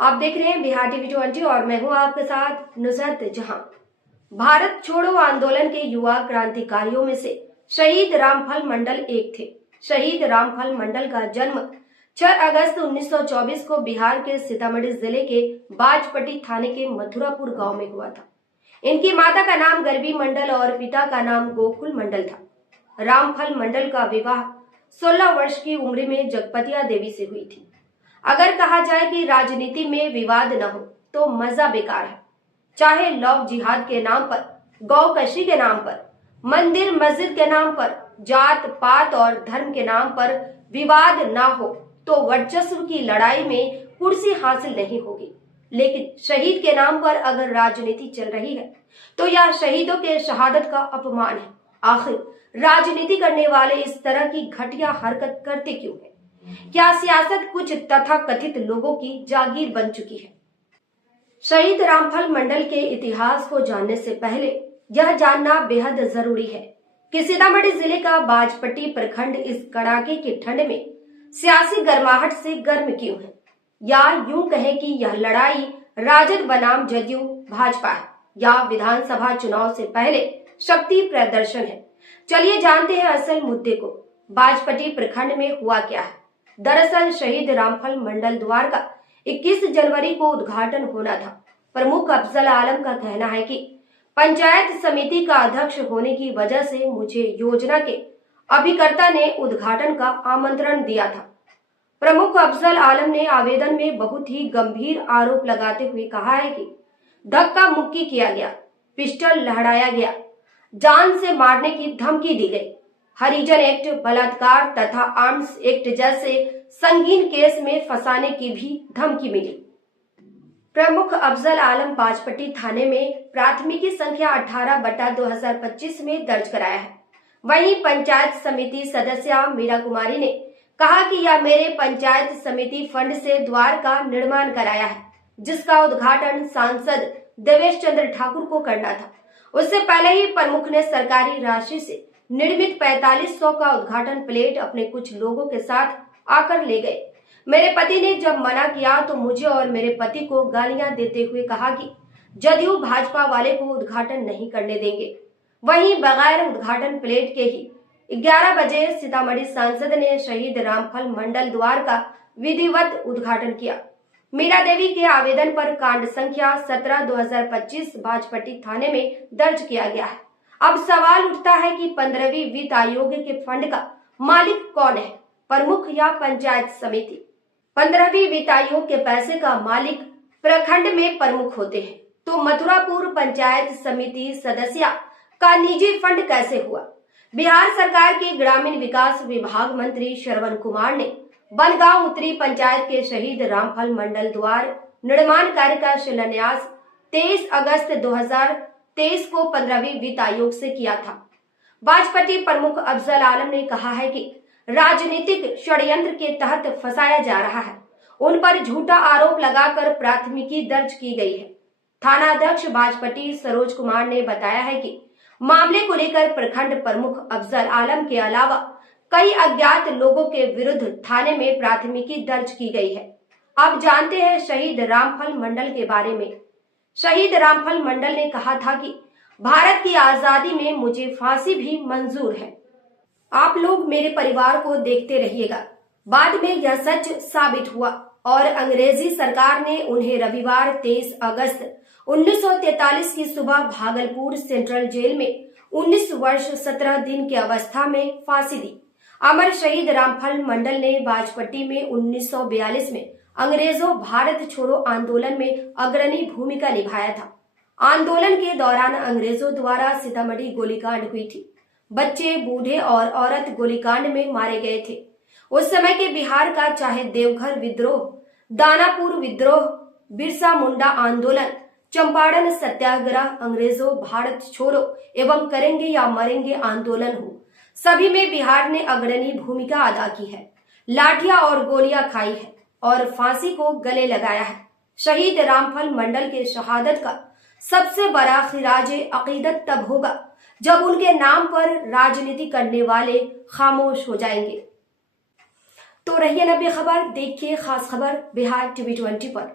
आप देख रहे हैं बिहार टीवी 20 और मैं हूं आपके साथ नुसरत जहां। भारत छोड़ो आंदोलन के युवा क्रांतिकारियों में से शहीद रामफल मंडल एक थे। शहीद रामफल मंडल का जन्म 6 अगस्त 1924 को बिहार के सीतामढ़ी जिले के बाजपट्टी थाने के मथुरापुर गांव में हुआ था। इनकी माता का नाम गरबी मंडल और पिता का नाम गोकुल मंडल था। रामफल मंडल का विवाह 16 वर्ष की उम्र में जगपतिया देवी से हुई थी। अगर कहा जाए कि राजनीति में विवाद न हो तो मजा बेकार है। चाहे लव जिहाद के नाम पर, गौकशी के नाम पर, मंदिर मस्जिद के नाम पर, जात पात और धर्म के नाम पर विवाद ना हो तो वर्चस्व की लड़ाई में कुर्सी हासिल नहीं होगी। लेकिन शहीद के नाम पर अगर राजनीति चल रही है तो यह शहीदों के शहादत का अपमान है। आखिर राजनीति करने वाले इस तरह की घटिया हरकत करते क्यों हैं? क्या सियासत कुछ तथाकथित लोगों की जागीर बन चुकी है? शहीद रामफल मंडल के इतिहास को जानने से पहले यह जानना बेहद जरूरी है कि सीतामढ़ी जिले का बाजपट्टी प्रखंड इस कड़ाके की ठंड में सियासी गर्माहट से गर्म क्यों है, या यूं कहें कि यह लड़ाई राजद बनाम जदयू भाजपा है या विधानसभा चुनाव से पहले शक्ति प्रदर्शन है। चलिए जानते हैं असल मुद्दे को। बाजपट्टी प्रखंड में हुआ क्या है? दरअसल शहीद रामफल मंडल द्वार का 21 जनवरी को उद्घाटन होना था। प्रमुख अफजल आलम का कहना है कि पंचायत समिति का अध्यक्ष होने की वजह से मुझे योजना के अभिकर्ता ने उद्घाटन का आमंत्रण दिया था। प्रमुख अफजल आलम ने आवेदन में बहुत ही गंभीर आरोप लगाते हुए कहा है कि धक्का मुक्की किया गया, पिस्टल लहराया गया, जान से मारने की धमकी दी गई, हरिजन एक्ट, बलात्कार तथा आर्म्स एक्ट जैसे संगीन केस में फंसाने की भी धमकी मिली। प्रमुख अफजल आलम बाजपट्टी थाने में प्राथमिकी संख्या 18/2025 में दर्ज कराया है। वहीं पंचायत समिति सदस्य मीरा कुमारी ने कहा कि यह मेरे पंचायत समिति फंड से द्वार का निर्माण कराया है, जिसका उद्घाटन सांसद देवेश चंद्र ठाकुर को करना था। उससे पहले ही प्रमुख ने सरकारी राशि से निर्मित 4500 का उद्घाटन प्लेट अपने कुछ लोगों के साथ आकर ले गए। मेरे पति ने जब मना किया तो मुझे और मेरे पति को गालियां देते हुए कहा कि जदयू भाजपा वाले को उद्घाटन नहीं करने देंगे। वहीं बगैर उद्घाटन प्लेट के ही 11 बजे सीतामढ़ी सांसद ने शहीद रामफल मंडल द्वार का विधिवत उद्घाटन किया। मीरा देवी के आवेदन पर कांड संख्या 17/2025 बाजपट्टी थाने में दर्ज किया गया है। अब सवाल उठता है कि 15वीं वित्त आयोग के फंड का मालिक कौन है, प्रमुख या पंचायत समिति? 15वीं वित्त आयोग के पैसे का मालिक प्रखंड में प्रमुख होते हैं, तो मथुरापुर पंचायत समिति सदस्य का निजी फंड कैसे हुआ? बिहार सरकार के ग्रामीण विकास विभाग मंत्री श्रवण कुमार ने बनगांव उत्तरी पंचायत के शहीद रामफल मंडल द्वार निर्माण कार्य का शिलान्यास 23 अगस्त 2023 को 15वीं वित्त आयोग से किया था। बाजपट्टी प्रमुख अफजल आलम ने कहा है कि राजनीतिक षड्यंत्र के तहत फंसाया जा रहा है। उन पर झूठा आरोप लगाकर प्राथमिकी दर्ज की गई है। थानाध्यक्ष बाजपट्टी सरोज कुमार ने बताया है कि मामले को लेकर प्रखंड प्रमुख अफजल आलम के अलावा कई अज्ञात लोगों के विरुद्ध थाने में प्राथमिकी दर्ज की गई है। अब जानते हैं शहीद रामफल मंडल के बारे में। शहीद रामफल मंडल ने कहा था कि भारत की आजादी में मुझे फांसी भी मंजूर है। आप लोग मेरे परिवार को देखते रहिएगा। बाद में यह सच साबित हुआ और अंग्रेजी सरकार ने उन्हें रविवार 23 अगस्त 1943 की सुबह भागलपुर सेंट्रल जेल में 19 वर्ष 17 दिन की अवस्था में फांसी दी। अमर शहीद रामफल मंडल ने बाजपट्टी में 1942 में अंग्रेजों भारत छोड़ो आंदोलन में अग्रणी भूमिका निभाया था। आंदोलन के दौरान अंग्रेजों द्वारा सीतामढ़ी गोलीकांड हुई थी। बच्चे, बूढ़े और औरत गोलीकांड में मारे गए थे। उस समय के बिहार का चाहे देवघर विद्रोह, दानापुर विद्रोह, बिरसा मुंडा आंदोलन, चंपारण सत्याग्रह, अंग्रेजों भारत छोड़ो एवं करेंगे या मरेंगे आंदोलन हो, सभी में बिहार ने अग्रणी भूमिका अदा की है। लाठियां और गोलियां खाई है और फांसी को गले लगाया है। शहीद रामफल मंडल के शहादत का सबसे बड़ा खिराज अकीदत तब होगा जब उनके नाम पर राजनीति करने वाले खामोश हो जाएंगे। तो रहिए न बेखबर, देखिए खास खबर बिहार टीवी 20 पर।